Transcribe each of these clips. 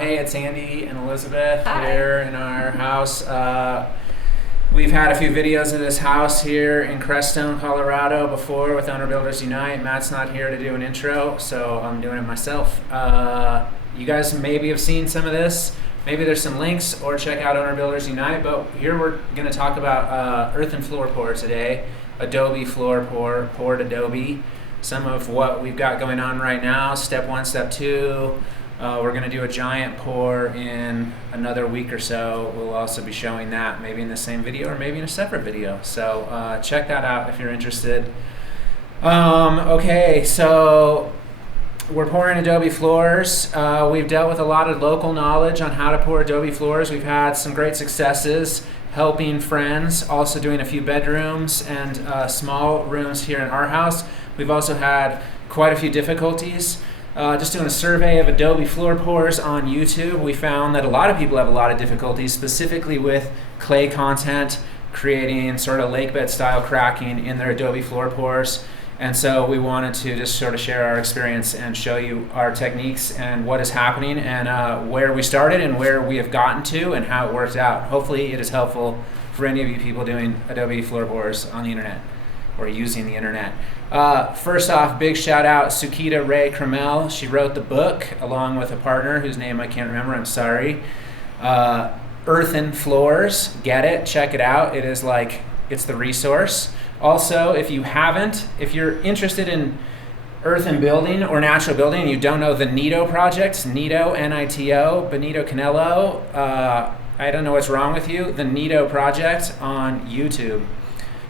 Hey, it's Andy and Elizabeth Hi. here in our house. We've had a few videos of this house here in Crestone, Colorado before with Owner Builders Unite. Matt's not here to do an intro, so I'm doing it myself. You guys maybe have seen some of this. Maybe there's some links, or check out Owner Builders Unite. But here we're going to talk about earth and floor pour today. Adobe floor pour, poured Adobe. Some of what we've got going on right now, step one, step two. We're going to do a giant pour in another week or so. We'll also be showing that maybe in the same video or maybe in a separate video. So check that out if you're interested. Okay, so we're pouring Adobe floors. We've dealt with a lot of local knowledge on how to pour Adobe floors. We've had some great successes helping friends, also doing a few bedrooms and small rooms here in our house. We've also had quite a few difficulties. Just doing a survey of Adobe floor pours on YouTube, we found that a lot of people have a lot of difficulties, specifically with clay content, creating sort of lake bed style cracking in their Adobe floor pours. And so we wanted to just sort of share our experience and show you our techniques and what is happening and where we started and where we have gotten to and how it worked out. Hopefully it is helpful for any of you people doing Adobe floor pours on the internet or using the internet. First off, big shout out Sukita Reay. She wrote the book along with a partner whose name I can't remember, I'm sorry. Earthen Floors, get it, check it out. It is like, it's the resource. Also, if you're interested in earthen building or natural building and you don't know the Nito project, Nito, N-I-T-O, Benito Canelo, I don't know what's wrong with you, the Nito project on YouTube.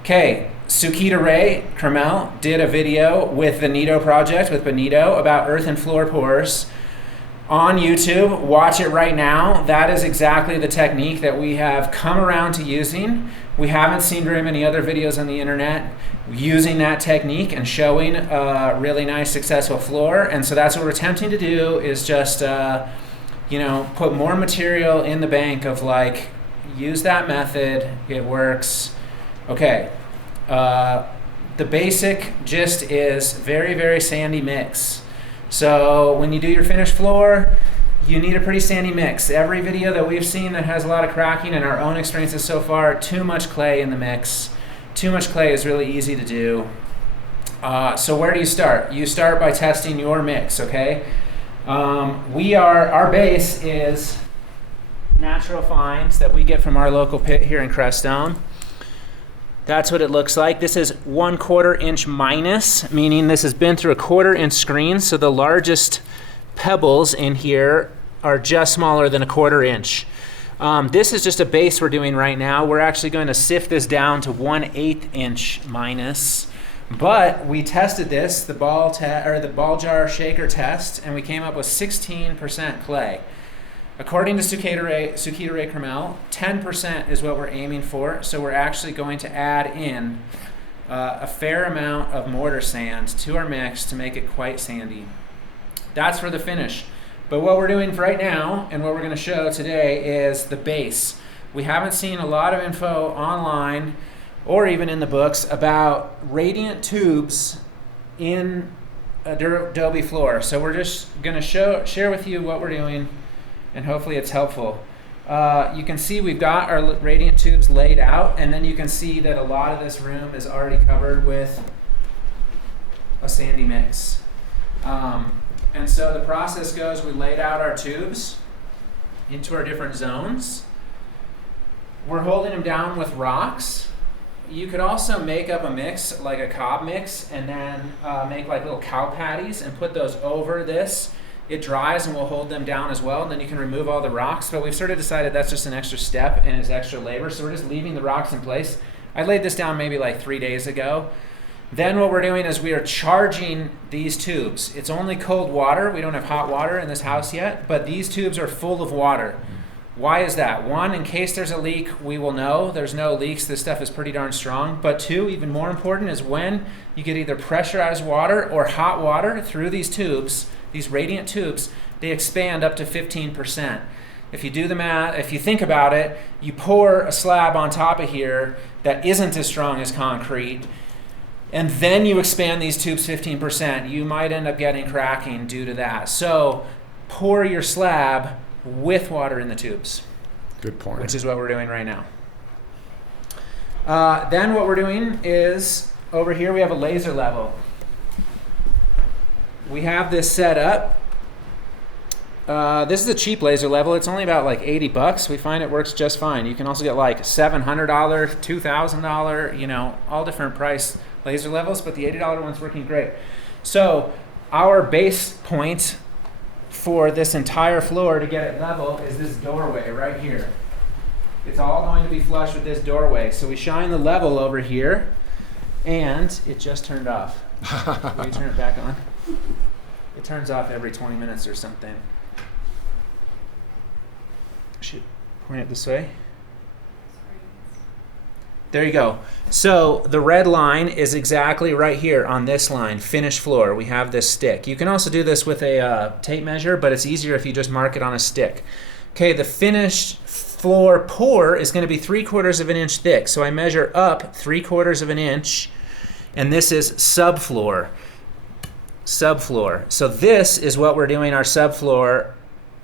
Okay, Sukita Reay did a video with the Nito project with Benito about earth and floor pours on YouTube. Watch it right now. That is exactly the technique that we have come around to using. We haven't seen very many other videos on the internet using that technique and showing a really nice successful floor. And so that's what we're attempting to do is just put more material in the bank of like, use that method, it works. Okay. The basic gist is very, very sandy mix. So when you do your finished floor, you need a pretty sandy mix. Every video that we've seen that has a lot of cracking and our own experiences so far, too much clay in the mix. Too much clay is really easy to do. So where do you start? You start by testing your mix, okay? Our base is natural fines that we get from our local pit here in Crestone. That's what it looks like. This is 1/4 inch minus, meaning this has been through a 1/4 inch screen, so the largest pebbles in here are just smaller than a 1/4 inch. This is just a base we're doing right now. We're actually going to sift this down to 1/8 inch minus, but we tested this, the ball jar shaker test, and we came up with 16% clay. According to Sukita Reay 10% is what we're aiming for, so we're actually going to add in a fair amount of mortar sand to our mix to make it quite sandy. That's for the finish. But what we're doing right now, and what we're going to show today, is the base. We haven't seen a lot of info online, or even in the books, about radiant tubes in Adobe floor. So we're just going to share with you what we're doing, and hopefully it's helpful. You can see we've got our radiant tubes laid out, and then you can see that a lot of this room is already covered with a sandy mix. And so the process goes, we laid out our tubes into our different zones. We're holding them down with rocks. You could also make up a mix, like a cob mix, and then make like little cow patties and put those over this. It dries and we'll hold them down as well, and then you can remove all the rocks. But we've sort of decided that's just an extra step and it's extra labor, so we're just leaving the rocks in place. I laid this down maybe like 3 days ago. Then what we're doing is we are charging these tubes. It's only cold water. We don't have hot water in this house yet, but these tubes are full of water. Why is that? One, in case there's a leak, we will know. There's no leaks. This stuff is pretty darn strong. But two, even more important, is when you get either pressurized water or hot water through these tubes, these radiant tubes, they expand up to 15%. If you do the math, if you think about it, you pour a slab on top of here that isn't as strong as concrete, and then you expand these tubes 15%, you might end up getting cracking due to that. So pour your slab with water in the tubes. Good point. Which is what we're doing right now. Then what we're doing is, over here we have a laser level. We have this set up. This is a cheap laser level. It's only about like $80. We find it works just fine. You can also get like $700, $2,000, you know, all different price laser levels, but the $80 one's working great. So our base point for this entire floor to get it level is this doorway right here. It's all going to be flush with this doorway. So we shine the level over here, and it just turned off. Will you turn it back on? It turns off every 20 minutes or something. Should point it this way. There you go. So the red line is exactly right here on this line, finished floor. We have this stick. You can also do this with a tape measure, but it's easier if you just mark it on a stick. Okay, the finished floor pour is going to be 3/4 of an inch thick. So I measure up 3/4 of an inch, and this is subfloor. Subfloor. So this is what we're doing our subfloor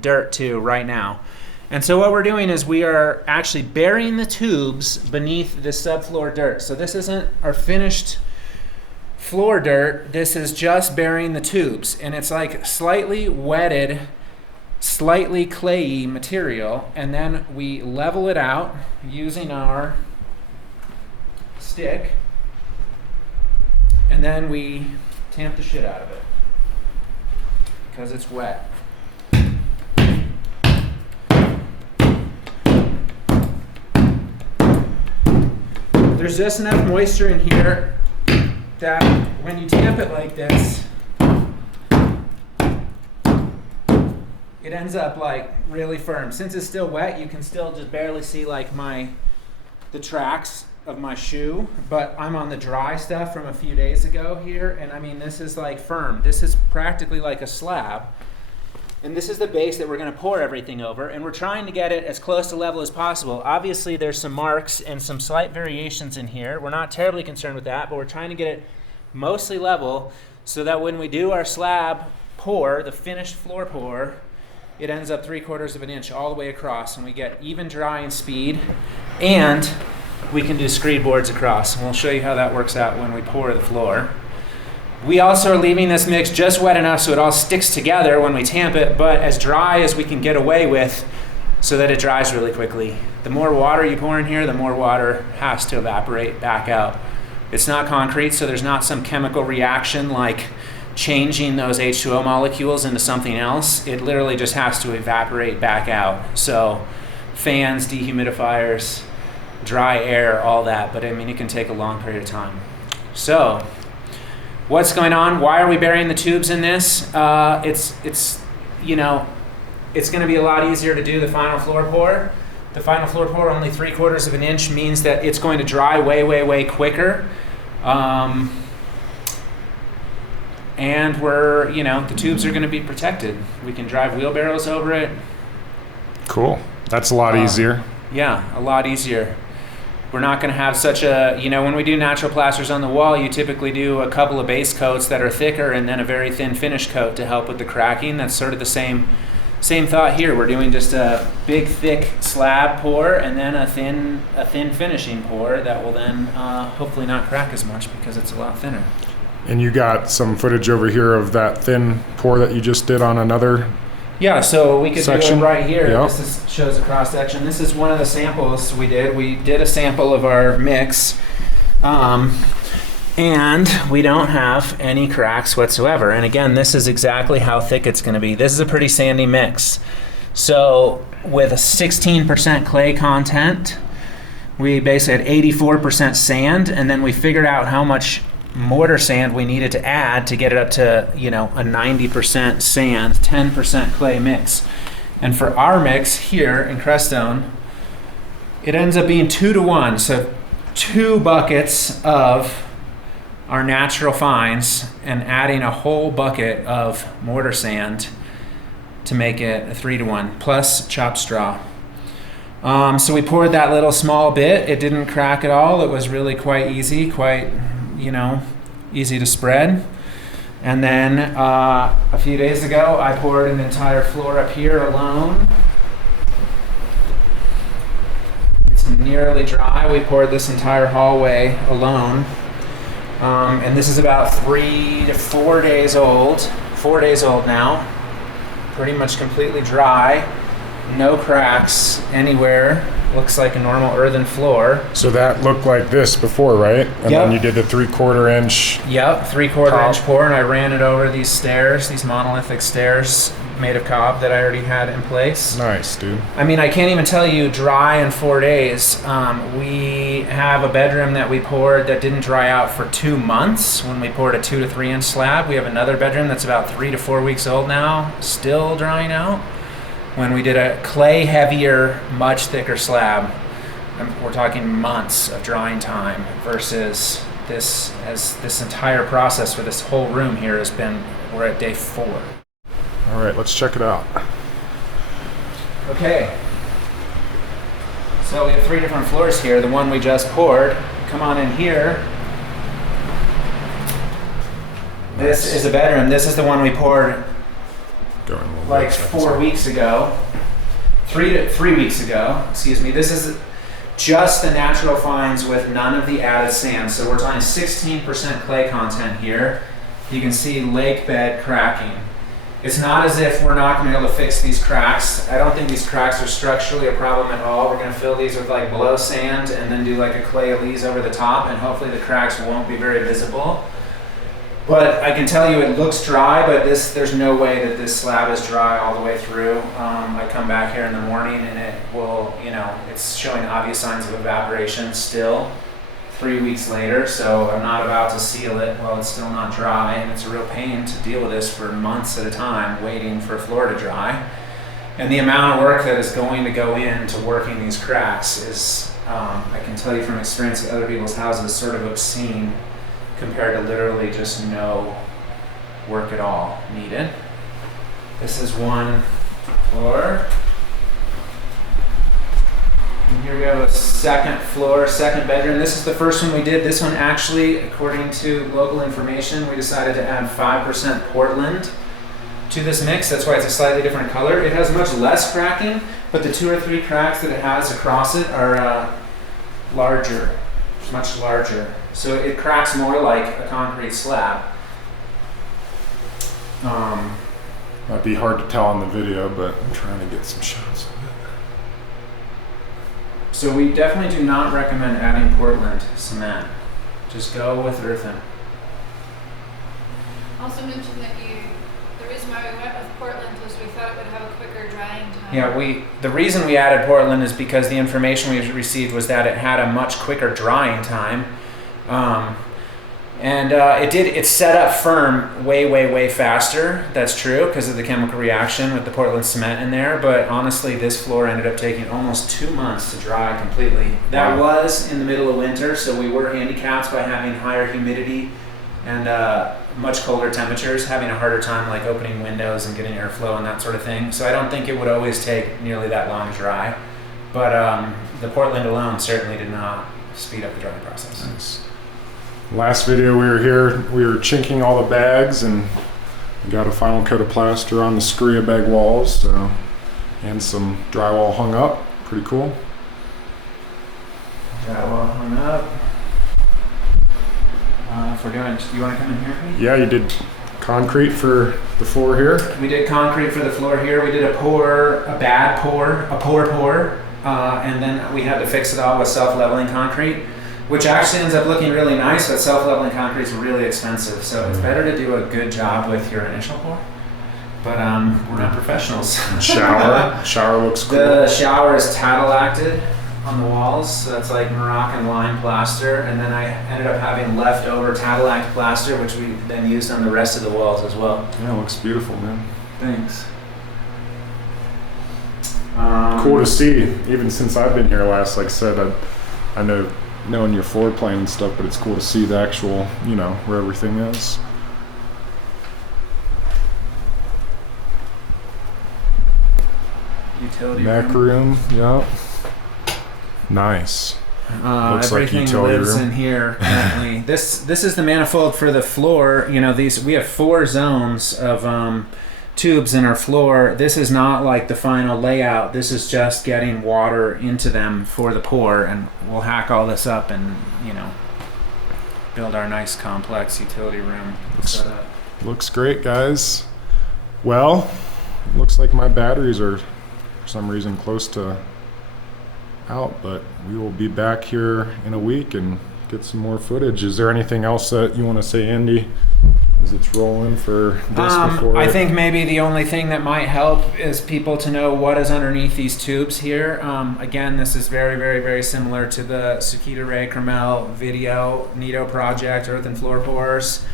dirt to right now. And so what we're doing is we are actually burying the tubes beneath the subfloor dirt. So this isn't our finished floor dirt. This is just burying the tubes. And it's like slightly wetted, slightly clayey material. And then we level it out using our stick. And then we tamp the shit out of it because it's wet. There's just enough moisture in here that when you tamp it like this, it ends up like really firm. Since it's still wet, you can still just barely see like the tracks of my shoe, but I'm on the dry stuff from a few days ago here, and I mean, this is like firm. This is practically like a slab. And this is the base that we're going to pour everything over, and we're trying to get it as close to level as possible. Obviously, there's some marks and some slight variations in here. We're not terribly concerned with that, but we're trying to get it mostly level so that when we do our slab pour, the finished floor pour, it ends up 3/4 of an inch all the way across, and we get even drying speed, and we can do screed boards across. And we'll show you how that works out when we pour the floor. We also are leaving this mix just wet enough so it all sticks together when we tamp it, but as dry as we can get away with so that it dries really quickly. The more water you pour in here, the more water has to evaporate back out. It's not concrete, so there's not some chemical reaction like changing those H2O molecules into something else. It literally just has to evaporate back out. So fans, dehumidifiers, dry air, all that, but I mean, it can take a long period of time. So what's going on? Why are we burying the tubes in this? It's you know, it's going to be a lot easier to do the final floor pour. The final floor pour, only 3/4 of an inch, means that it's going to dry way, way, way quicker. And we're, you know, the tubes are going to be protected. We can drive wheelbarrows over it. Cool. That's a lot easier. Yeah, a lot easier. We're not going to have such a, you know, when we do natural plasters on the wall, you typically do a couple of base coats that are thicker and then a very thin finish coat to help with the cracking. That's sort of the same thought here. We're doing just a big, thick slab pour and then a thin finishing pour that will then hopefully not crack as much because it's a lot thinner. And you got some footage over here of that thin pour that you just did on another. Yeah, so we could section. do it right here. Yep. This shows a cross section. This is one of the samples we did. We did a sample of our mix, and we don't have any cracks whatsoever. And again, this is exactly how thick it's going to be. This is a pretty sandy mix. So with a 16% clay content, we basically had 84% sand, and then we figured out how much mortar sand we needed to add to get it up to, you know, a 90% sand, 10% clay mix. And for our mix here in Crestone, it ends up being 2-to-1. So 2 buckets of our natural fines and adding a whole bucket of mortar sand to make it a 3-to-1, plus chopped straw. So we poured that little small bit. It didn't crack at all. It was really quite easy, quite, you know, easy to spread. And then a few days ago, I poured an entire floor up here alone nearly dry. We poured this entire hallway alone. And this is about 3 to 4 days old. 4 days old now. Pretty much completely dry. No cracks anywhere. Looks like a normal earthen floor. So that looked like this before, right? And Yep. then you did the 3/4 inch. Yep, 3/4 Cob. inch pour, and I ran it over these stairs, these monolithic stairs made of cob that I already had in place. Nice, dude. I mean, I can't even tell you dry in 4 days. We have a bedroom that we poured that didn't dry out for 2 months when we poured a 2 to 3 inch slab. We have another bedroom that's about 3 to 4 weeks old now, still drying out. When we did a clay heavier, much thicker slab, we're talking months of drying time versus this, as this entire process for this whole room here has been, we're at day 4. All right, let's check it out. Okay. So we have 3 different floors here. The one we just poured. Come on in here. This is a bedroom. This is the one we poured Going a little like bit, 4 weeks ago. 3 weeks ago, excuse me. This is just the natural fines with none of the added sand. So we're talking 16% clay content here. You can see lake bed cracking. It's not as if we're not going to be able to fix these cracks. I don't think these cracks are structurally a problem at all. We're going to fill these with like blow sand and then do like a clay elise over the top, and hopefully the cracks won't be very visible. But I can tell you it looks dry, but there's no way that this slab is dry all the way through. I come back here in the morning and it will, it's showing obvious signs of evaporation still 3 weeks later. So I'm not about to seal it while it's still not dry. And it's a real pain to deal with this for months at a time, waiting for floor to dry. And the amount of work that is going to go into working these cracks is, I can tell you from experience at other people's houses, sort of obscene compared to literally just no work at all needed. This is one floor. And here we have a second floor, second bedroom. This is the first one we did. This one actually, according to local information, we decided to add 5% Portland to this mix. That's why it's a slightly different color. It has much less cracking, but the 2 or 3 cracks that it has across it are larger, much larger. So it cracks more like a concrete slab. Might be hard to tell on the video, but I'm trying to get some shots of it. So we definitely do not recommend adding Portland cement. Just go with earthen. Also mentioned that the reason why we went with Portland was we thought it would have a quicker drying time. Yeah, the reason we added Portland is because the information we received was that it had a much quicker drying time. It set up firm way faster. That's true because of the chemical reaction with the Portland cement in there. But honestly, this floor ended up taking almost 2 months to dry completely. That was in the middle of winter, so we were handicapped by having higher humidity and much colder temperatures, having a harder time like opening windows and getting airflow and that sort of thing. So I don't think it would always take nearly that long to dry. But the Portland alone certainly did not speed up the drying process. Nice. Last video we were here, we were chinking all the bags and we got a final coat of plaster on the Scoria bag walls, so, and some drywall hung up. Pretty cool. Drywall hung up. If we're doing, do you want to come in here, Pete? Yeah, you did concrete for the floor here. We did concrete for the floor here. We did a pour, and then we had to fix it all with self-leveling concrete, which actually ends up looking really nice, but self-leveling concrete is really expensive. So it's better to do a good job with your initial pour. But we're not professionals. Shower looks cool. The shower is tattle-acted on the walls, so that's like Moroccan lime plaster. And then I ended up having leftover tattle-act plaster, which we then used on the rest of the walls as well. Yeah, it looks beautiful, man. Thanks. Cool to see, even since I've been here last, like I said, I know knowing your floor plan and stuff, but it's cool to see the actual, where everything is. Utility Back room, yep. Nice. Looks like everything utility lives room. in here currently. This is the manifold for the floor. We have 4 zones of tubes in our floor, this is not like the final layout. This is just getting water into them for the pour, and we'll hack all this up and, you know, build our nice complex utility room setup. Looks great, guys. Well, looks like my batteries are for some reason close to out, but we will be back here in a week and get some more footage. Is there anything else that you want to say, Andy, as it's rolling for this before? I think maybe the only thing that might help is people to know what is underneath these tubes here. Again, this is very, very, very similar to the Sukita Reay Carmel video Nito project, earth and floor pours.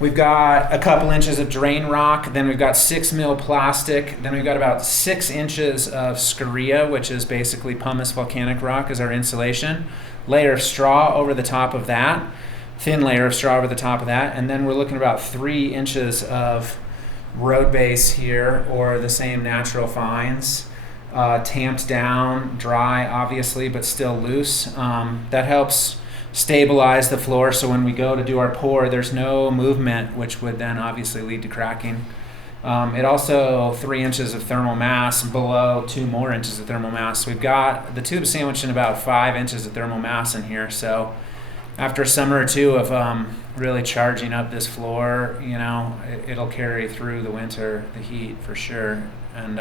We've got a couple inches of drain rock, then we've got 6 mil plastic, then we've got about 6 inches of Scoria, which is basically pumice volcanic rock, as our insulation. Layer of straw over the top of that, thin layer of straw over the top of that, and then we're looking at about 3 inches of road base here, or the same natural fines, tamped down, dry obviously, but still loose. That helps stabilize the floor, so when we go to do our pour, there's no movement, which would then obviously lead to cracking. It also 3 inches of thermal mass below 2 more inches of thermal mass. We've got the tube sandwiched in about 5 inches of thermal mass in here, so after a summer or two of really charging up this floor, you know, it'll carry through the winter, the heat for sure. And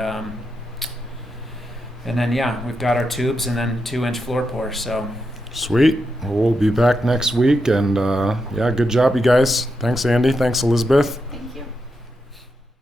then yeah, we've got our tubes and then 2-inch floor pour. So Sweet. Well, we'll be back next week, and yeah, good job, you guys. Thanks, Andy. Thanks, Elizabeth.